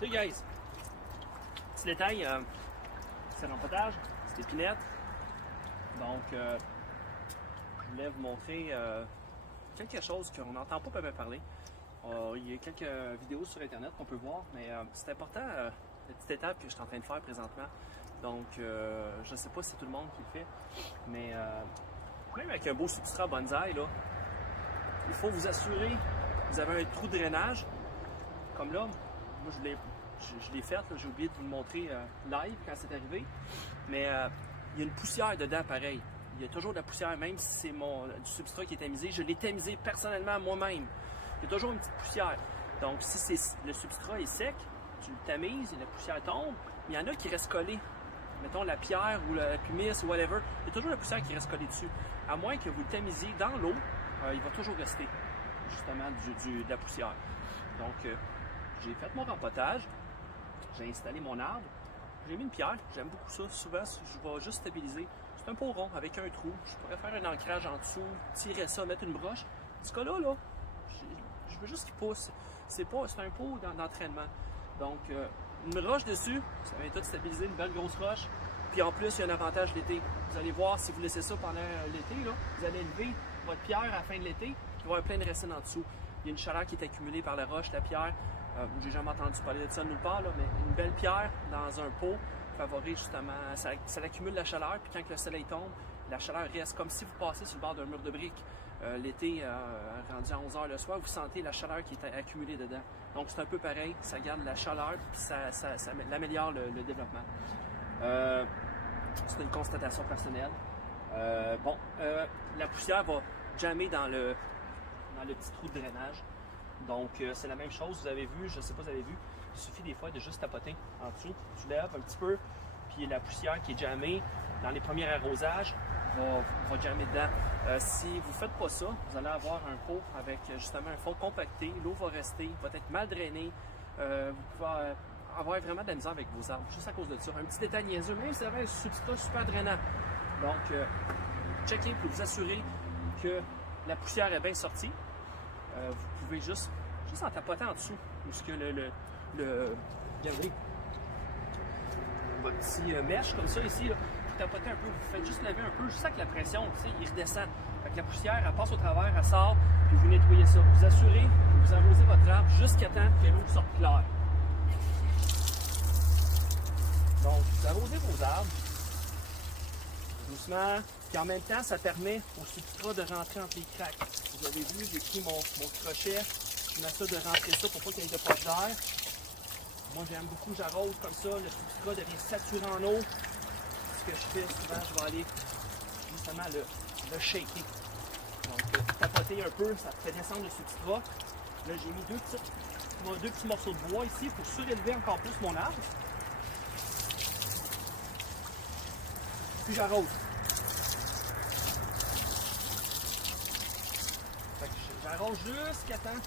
Salut guys! Petit détail, c'est rempotage, c'est épinette. Donc, je voulais vous montrer quelque chose qu'on n'entend pas bien parler. Il y a quelques vidéos sur internet qu'on peut voir, mais c'est important, la petite étape que je suis en train de faire présentement. Donc, je ne sais pas si c'est tout le monde qui le fait, mais même avec un beau substrat bonsaï, là, il faut vous assurer que vous avez un trou de drainage. Comme là, moi je l'ai fait, j'ai oublié de vous le montrer live quand c'est arrivé, mais il y a une poussière dedans pareil. Il y a toujours de la poussière, même si c'est du substrat qui est tamisé. Je l'ai tamisé personnellement moi-même. Il y a toujours une petite poussière. Donc si le substrat est sec, tu le tamises et la poussière tombe, il y en a qui restent collés. Mettons la pierre ou la pumice ou whatever, il y a toujours la poussière qui reste collée dessus. À moins que vous le tamisiez dans l'eau, il va toujours rester justement de la poussière. Donc j'ai fait mon rempotage, j'ai installé mon arbre, j'ai mis une pierre, j'aime beaucoup ça. Souvent, je vais juste stabiliser. C'est un pot rond avec un trou. Je pourrais faire un ancrage en dessous, tirer ça, mettre une broche. Ce cas-là, je veux juste qu'il pousse. C'est un pot d'entraînement. Donc, une roche dessus, ça va tout stabiliser, une belle grosse roche. Puis en plus, il y a un avantage l'été. Vous allez voir, si vous laissez ça pendant l'été, vous allez lever votre pierre à la fin de l'été, il va y avoir plein de racines en dessous. Il y a une chaleur qui est accumulée par la roche, la pierre. J'ai jamais entendu parler de ça nulle part, mais une belle pierre dans un pot favorise justement, ça accumule la chaleur, puis quand le soleil tombe, la chaleur reste comme si vous passez sur le bord d'un mur de briques. L'été, rendu à 11 h le soir, vous sentez la chaleur qui est accumulée dedans. Donc c'est un peu pareil, ça garde la chaleur, puis ça améliore le développement. C'est une constatation personnelle. La poussière va jammer dans le petit trou de drainage. Donc, c'est la même chose, vous avez vu, je ne sais pas si vous avez vu, il suffit des fois de juste tapoter en dessous. Tu lèves un petit peu, puis la poussière qui est jammée dans les premiers arrosages va jammer dedans. Si vous ne faites pas ça, vous allez avoir un pot avec justement un fond compacté, l'eau va rester, va être mal drainée, vous pouvez avoir vraiment de la misère avec vos arbres, juste à cause de ça. Un petit détail niaiseux, même si vous avez un substrat super drainant. Donc, checkez pour vous assurer que la poussière est bien sortie. Vous pouvez juste en tapoter en dessous, parce que regardez, votre petit mèche comme ça ici, là, vous tapotez un peu, vous faites juste laver un peu, juste avec la pression, il redescend. Avec la poussière, elle passe au travers, elle sort, puis vous nettoyez ça. Vous assurez que vous arrosez votre arbre jusqu'à temps que l'eau sorte claire. Donc, vous arrosez vos arbres doucement, puis en même temps, ça permet au substrat de rentrer entre les craques. Vous avez vu, j'ai pris mon crochet, je mets ça de rentrer ça pour pas qu'il y ait de poche d'air. Moi, j'aime beaucoup, j'arrose comme ça, le substrat devient saturé en eau. Ce que je fais souvent, je vais aller justement le shaker. Donc, tapoter un peu, ça fait descendre le substrat. Là, j'ai mis deux petits morceaux de bois ici pour surélever encore plus mon arbre. Puis j'arrose. J'arrose jusqu'à temps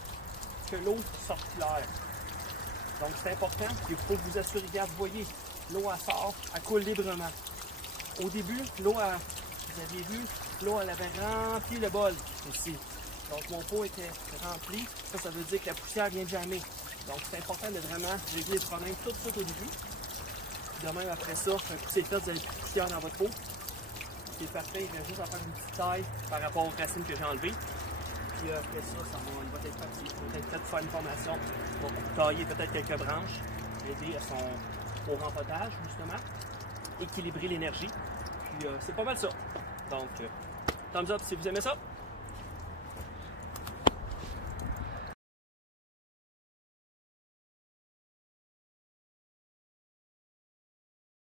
que l'eau sorte claire. Donc c'est important, il faut que vous assurez, regarde, vous voyez, l'eau elle sort, elle coule librement. Au début, l'eau, vous aviez vu, l'eau elle avait rempli le bol ici. Donc mon pot était rempli, ça veut dire que la poussière vient de jammer. Donc c'est important de vraiment régler le problème tout de suite au début. De même après ça, un coup c'est fait, vous avez plus de poussière dans votre pot. C'est parfait, il va juste en faire une petite taille par rapport aux racines que j'ai enlevées. Puis après ça, il va être parti. Il va être fait de faire une formation pour tailler peut-être quelques branches, aider au rempotage justement, équilibrer l'énergie. Puis c'est pas mal ça. Donc, thumbs up si vous aimez ça.